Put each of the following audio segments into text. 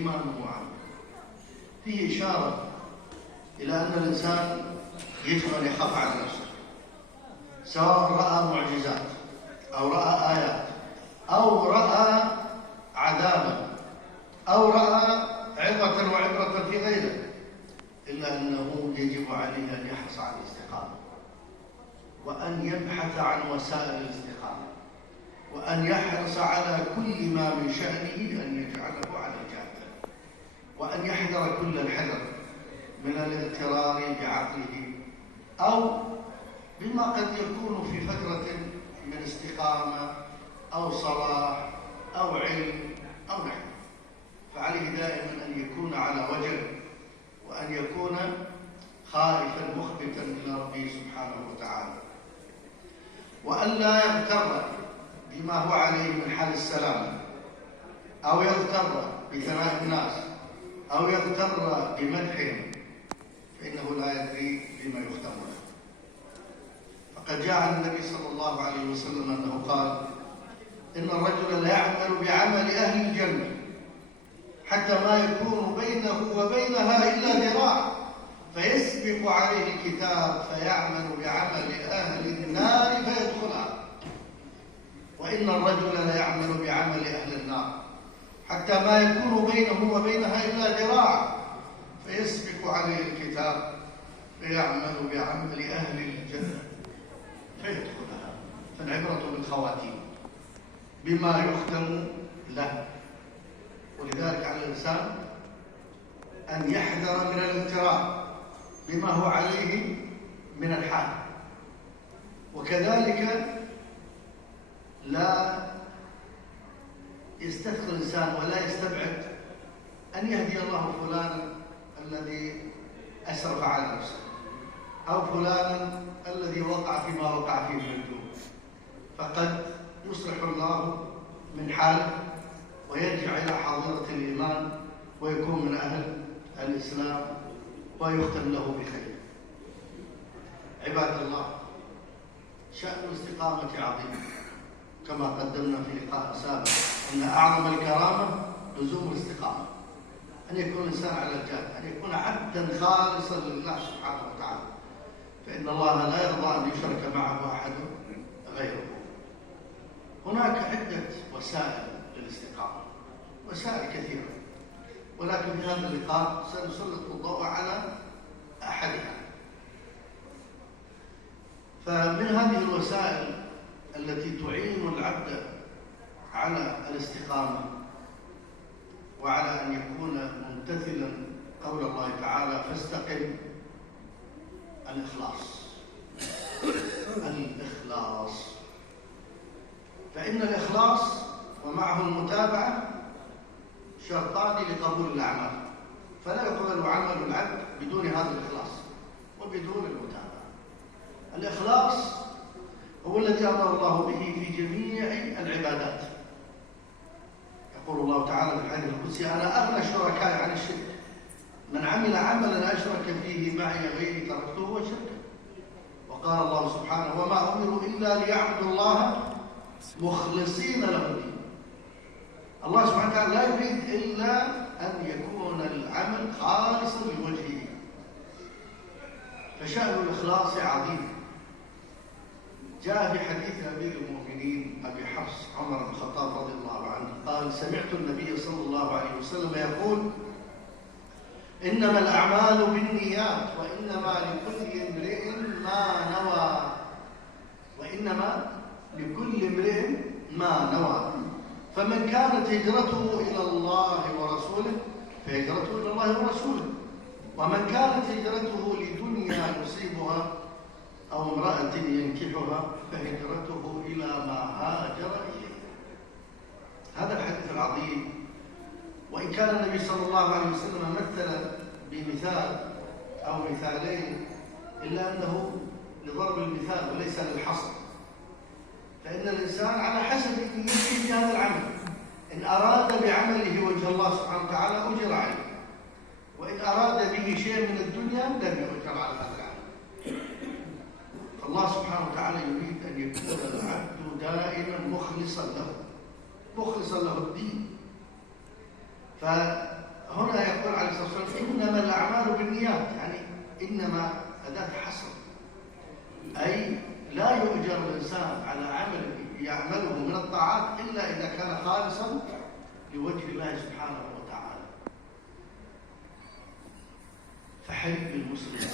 فيما نهوا عنه. فيه إشارة إلى أن الإنسان يجب أن يخاف على نفسه، سواء رأى معجزات أو رأى آيات أو رأى عذابا أو رأى عظة وعبرة في غيره، إلا أنه يجب عليه أن يحرص على الاستقامة، وأن يبحث عن وسائل الاستقامة، وأن يحرص على كل ما من شأنه أن يجعله على الجادة، وأن يحذر كل الحذر من الاغترار بعقله أو بما قد يكون في فترة من استقامة أو صلاح أو علم أو نحو. فعليه دائما أن يكون على وجه، وأن يكون خائفا مخبتا إلى ربه سبحانه وتعالى، وأن لا يغتر بما هو عليه من حال السلام، أو يغتر بثناء الناس، أو يغتر بمدحهم، فإنه لا يدري بما يختم له. فقد جاء عن النبي صلى الله عليه وسلم أنه قال: إن الرجل لا يعمل بعمل أهل الجنة حتى ما يكون بينه وبينها إلا ذراع، فيسبق عليه الكتاب فيعمل بعمل أهل النار فيدخلها، وإن الرجل لا يعمل بعمل أهل النار حتى ما يكون بينه وبينها إلا ذراع، فيسبق عليه الكتاب فيعمل بعمل أهل الجنة فيدخلها. فالعبرة بالخواتيم، بما يختم له. ولذلك على الإنسان أن يحذر من الاغترار بما هو عليه من الحال، وكذلك لا يستثقل الإنسان ولا يستبعد أن يهدي الله فلانا الذي أسرف على نفسه، أو فلانا الذي وقع فيما وقع فيه من الذنوب، فقد يصلح الله من حاله ويرجع إلى حاضرة الإيمان ويكون من أهل الإسلام ويختم له بخير. عباد الله، شأن الاستقامة عظيم، كما قدمنا في لقاء سابق أن أعظم الكرامة لزوم الاستقامة، أن يكون الإنسان على الجادة، أن يكون عبدا خالصا لله سبحانه وتعالى، فإن الله لا يرضى أن يشرك معه أحد غيره. هناك عدة وسائل للاستقامة، وسائل كثيرة، ولكن في هذا اللقاء سنسلط الضوء على أحدها. فمن هذه الوسائل التي تعين العبد على الاستقامة وعلى أن يكون ممتثلا قول الله تعالى: فاستقم، الإخلاص. الإخلاص، فإن الإخلاص ومعه المتابعة شرطان لقبول الأعمال، فلا يقبل عمل العبد بدون هذا الإخلاص وبدون المتابعة. الإخلاص هو الذي أمر الله به في جميع العبادات. يقول الله تعالى في الحديث القدسي: أنا أغنى الشركاء عن الشرك، من عمل عملا أشرك فيه معي غيري تركته وشركه. وقال الله سبحانه: وما أمروا إلا ليعبدوا الله مخلصين له الدين. الله سبحانه وتعالى لا يريد إلا أن يكون العمل خالصا لوجهه، فشأن الإخلاص عظيم. جاء في حديث أمير المؤمنين أبي حفص عمر بن الخطاب رضي الله عنه قال: سمعت النبي صلى الله عليه وسلم يقول: إنما الأعمال بالنيات وإنما لكل امرئ ما نوى، وإنما لكل امرئ ما نوى، فمن كانت هجرته إلى الله ورسوله فهجرته إلى الله ورسوله، ومن كانت هجرته لدنيا يصيبها أو امرأة ينكحها فهجرته إلى ما هاجر إليه. هذا الحديث العظيم، وإن كان النبي صلى الله عليه وسلم مثل بمثال أو مثالين، إلا أنه لضرب المثال وليس للحصر، فإن الإنسان على حسب نيته في هذا العمل، إن أراد بعمله وجه الله سبحانه وتعالى أجر عليه، وإن أراد به شيء من الدنيا لم يؤجر على هذا العمل. فالله سبحانه وتعالى يريد أن يكون العبد دائما مخلصا له الدين. وإنما أداة حصر، أي لا يؤجر الإنسان على عمل يعمله من الطاعات إلا إذا كان خالصا لوجه الله سبحانه وتعالى. فحري بالمسلم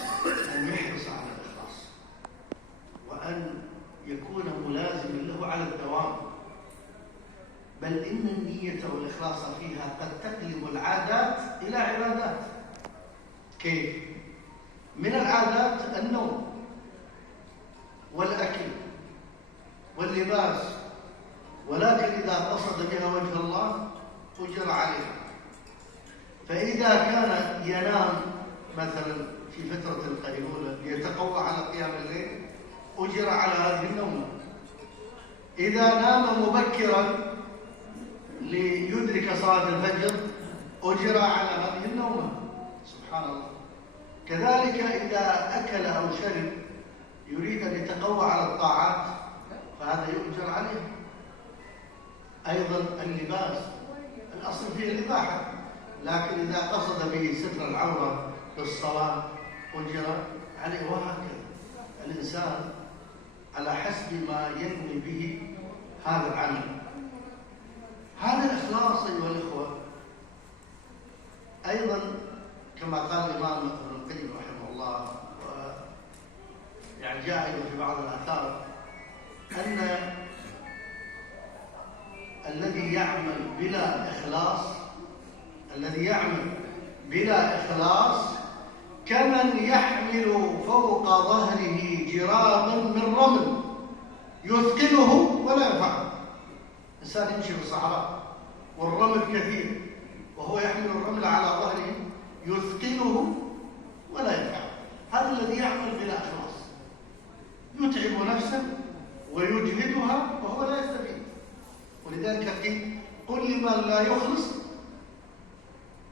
أن يحرص على الإخلاص، وأن يكون ملازما له على الدوام، بل إن النية والإخلاص فيها قد تقلب العادات إلى عبادات. كيف؟ من العادات النوم والأكل واللباس، ولكن إذا قصد بها وجه الله أجر عليها. فإذا كان ينام مثلا في فترة القيلولة ليتقوى على قيام الليل أجر على هذه النومة. إذا نام مبكرا ليدرك صلاة الفجر أجر على هذه النومة. سبحان الله. كذلك إذا أكل أو شرب يريد أن يتقوى على الطاعات فهذا يؤجر عليه. أيضا اللباس الأصل فيه الإباحة، لكن إذا قصد به ستر العورة بالصلاة أجر عليه. وهكذا الإنسان على حسب ما ينوي به هذا العمل. هذا الإخلاص أيها الإخوة أيضا كما قال الإمام ابن القيم رحمه الله، يعني جاء أيضا في بعض الآثار أن الذي يعمل بلا إخلاص كمن يحمل فوق ظهره جرابا من رمل يثقله ولا ينفعه. إنسان يمشي في الصحراء والرمل كثير وهو يحمل الرمل على ظهره يثقله ولا ينفعه. هذا الذي يعمل بلا إخلاص، يتعب نفسه ويجهدها وهو لا يستفيد. ولذلك قيل قل لمن لا يخلص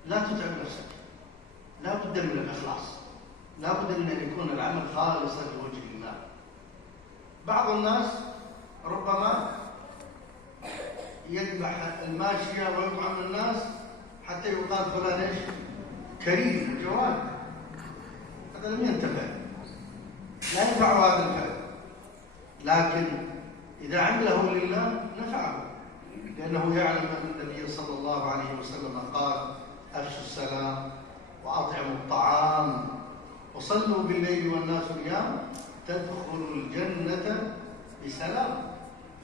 لا تتعب نفسك. لا بد من الإخلاص، لا بد من أن يكون العمل خالصا لوجه الله. بعض الناس ربما يذبح الماشية ويطعم الناس حتى يقال فلان ايش؟ كريم جواد. هذا لم ينتفع، لا ينفع هذا الفعل، لكن إذا عمله لله نفعه، لأنه يعلم أن النبي صلى الله عليه وسلم قال أفشوا السلام وأطعموا الطعام وصلوا بالليل والناس نيام تدخلوا الجنة بسلام.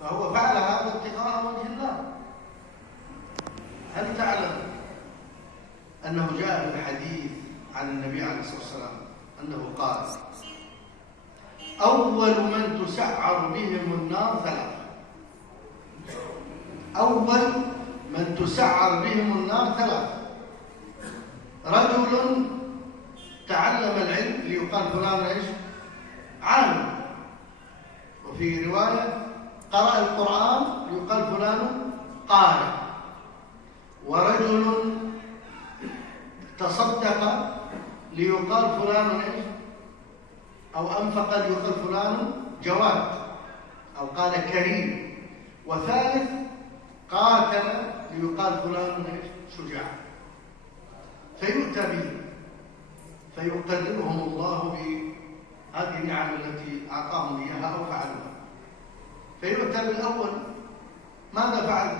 فهو فعل هذا ابتغاء وجه الله. هل تعلم أنه جاء في الحديث عن النبي عليه الصلاة والسلام أنه قال أول من تسعر بهم النار ثلاثة. أول من تسعر بهم النار ثلاثة: رجل تعلم العلم ليقال فلان ايش؟ عالم. وفي رواية قرأ القرآن ليقال فلان قارئ. ورجل تصدق ليقال فلان ايش؟ أو أنفق ليقال فلان جواد، أو قال كريم. وثالث قاتل ليقال فلان ايش؟ شجاع. فيؤتى به فيقدرهم الله بهذه النعم التي أعطاهم إياها أو فعلوها. فيؤتى بالأول: ماذا فعلت؟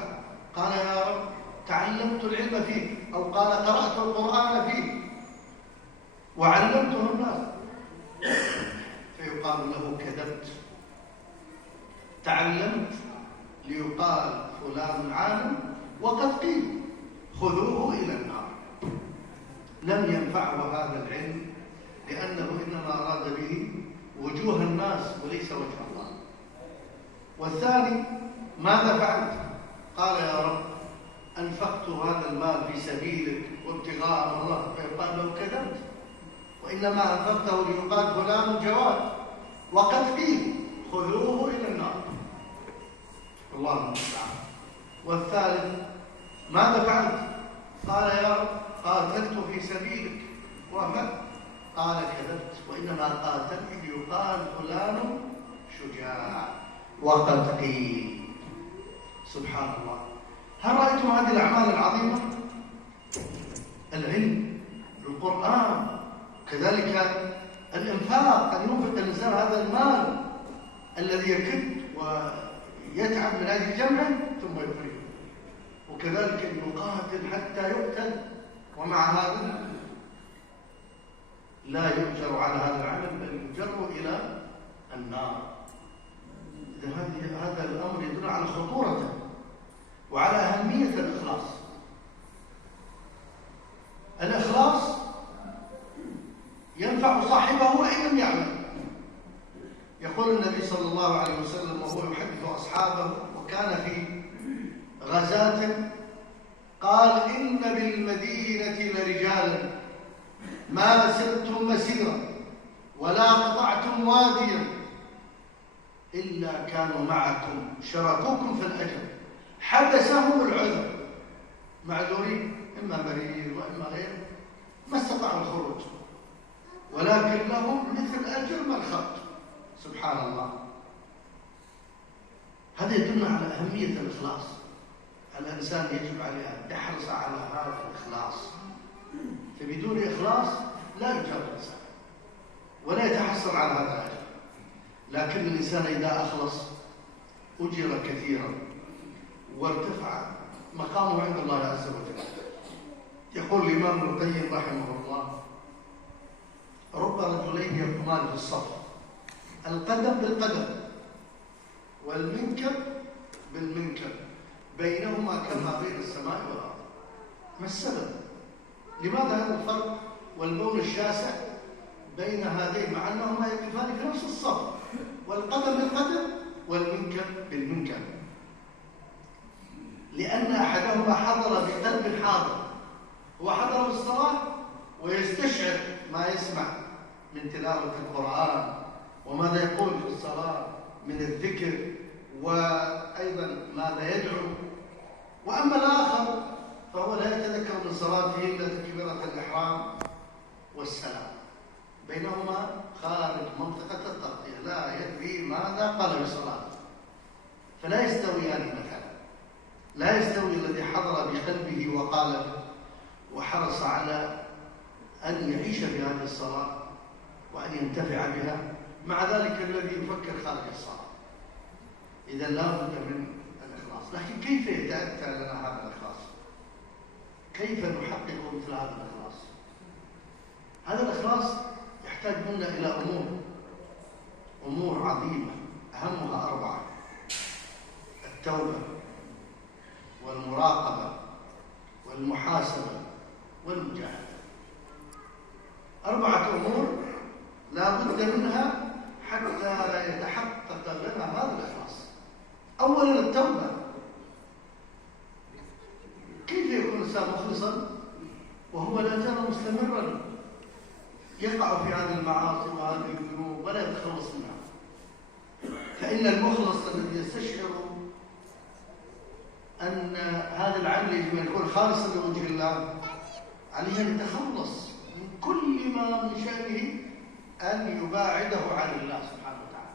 قال يا رب تعلمت العلم فيه، أو قال قرأت القرآن فيه وعلمته الناس. فيقال له كذبت، تعلمت ليقال فلان عالم وقد قيل خذوه إلى النار. لم ينفعه هذا العلم لأنه إنما أراد به وجوه الناس وليس وجه الله. والثاني: ماذا فعلت؟ قال يا رب أنفقت هذا المال في سبيلك وابتغاء الله. فيقال له كذبت، وإنما أنفقته ليقال فلان جواد وقد قيل خذوه إلى النار. الله المستعان. والثالث: ماذا فعلت؟ قال يا رب قاتلت في سبيلك وفعلت. قال كذبت، وإنما قاتلت ليقال فلان شجاع وقد قيل. سبحان الله. هل رأيتم هذه الأعمال العظيمة؟ العلم، القرآن، كذلك الإنفاق، أن ينفق الإنسان هذا المال الذي يكد ويتعب من أجل جمعه ثم يخرجه، وكذلك يقاتل حتى يقتل، ومع هذا لا يؤجر على هذا العمل بل يجر إلى النار. هذا الأمر يدل على خطورته وعلى أهمية الإخلاص. الإخلاص ينفع صاحبه وإن لم يعمل. يقول النبي صلى الله عليه وسلم وهو يحدث أصحابه وكان في غزاة، قال: إن بالمدينة لرجالا ما سرتم مسيرا ولا قطعتم واديا إلا كانوا معكم شركوكم في الأجر، حبسهم العذر، معذورين إما مريض وإما غيره، ما استطاعوا الخروج، ولكن لهم مثل أجر من خط. سبحان الله. هذا يدل على أهمية الإخلاص. الإنسان يجب عليه أن يحرص على هذا الإخلاص، فبدون إخلاص لا يجاب الإنسان ولا يتحصل على هذا الأجر. لكن الإنسان إذا أخلص أجر كثيرا وارتفع مقامه عند الله عز وجل. يقول الإمام ابن القيم رحمه الله: رب رجلين يقومان في الصف، القدم بالقدم والمنكب بالمنكب، بينهما كما بين السماء والأرض. ما السبب؟ لماذا هذا الفرق والبون الشاسع بين هذين مع أنهما يقفان في نفس الصف، والقدم بالقدم والمنكب بالمنكب؟ لأن أحدهما حضر بقلب حاضر، هو حضر بالصلاة ويستشعر ما يسمع من تلاوة القرآن وماذا يقول في الصلاة من الذكر وأيضا ماذا يدعو. وأما الآخر فهو لا يتذكر من صلاته إلا تكبيرة الإحرام والسلام، بينهما خارج منطقة التغطية، لا يدري ماذا قال في صلاته، فلا يستويان مثلا. لا يستوي الذي حضر بقلبه وقالبه وحرص على أن يعيش في هذه الصلاة وأن ينتفع بها، مع ذلك الذي يفكر خارج الصلاة. إذا لا بد من الإخلاص. لكن كيف يتأتى لنا هذا الإخلاص؟ كيف نحقق مثل هذا الإخلاص؟ هذا الإخلاص يحتاج منا إلى أمور عظيمة، أهمها 4: التوبة والمراقبة والمحاسبة والمجاهدة. 4 أمور لا بد منها حتى يتحقق لنا هذا الإخلاص. أولا التوبة. كيف يكون الإنسان مخلصا وهو لا زال مستمرا يقع في هذه المعاصي وهذه الذنوب ولا يتخلص منها؟ فإن المخلص الذي يستشعر أن هذا العمل يجب أن يكون خالصا لوجه الله عليه أن يتخلص من كل ما من شأنه أن يباعده عن الله سبحانه وتعالى.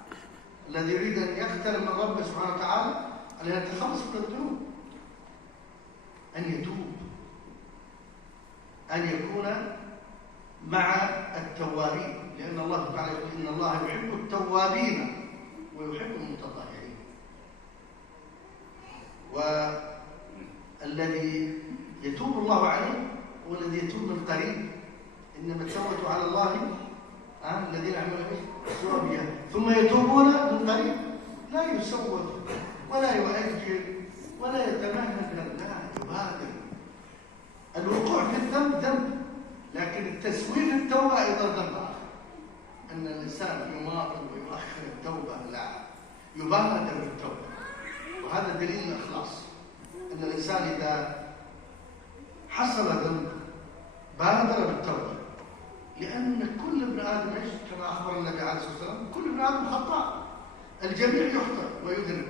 الذي يريد أن يقترب من ربه سبحانه وتعالى عليه أن يتخلص من الذنوب، أن يتوب، أن يكون مع التوابين، لأن الله تعالى يقول: إن الله يحب التوابين ويحب المتطهرين. والذي يتوب الله عليه هو الذي يتوب من قريب. إنما التوبة على الله الذين عملوا السوء بها ثم يتوبون من قريب، لا يسوف ولا يؤجل ولا يتمهل، لا يبادر. الوقوع في الذنب ذنب، لكن التسويف التوبة أيضا ذنب آخر. أن الإنسان يماطل ويؤخر التوبة، لا، يبادر بالتوبة. وهذا دليل الإخلاص، أن الإنسان إذا حصل ذنب بادر بالتوبة، لأن كل ابن آدم كما أخبر النبي عليه الصلاة والسلام: كل ابن آدم خطاء، الجميع يخطئ ويذنب.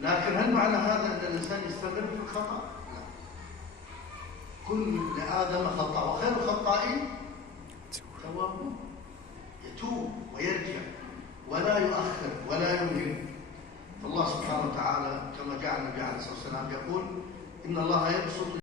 لكن هل معنى هذا أن الإنسان يستمر في الخطأ؟ لا. كل ابن آدم خطاء وخير الخطائين توابون. يتوب ويرجع ولا يؤخر ولا يمهل. فالله سبحانه وتعالى كما جعل النبي عليه الصلاة والسلام يقول: إن الله يبسط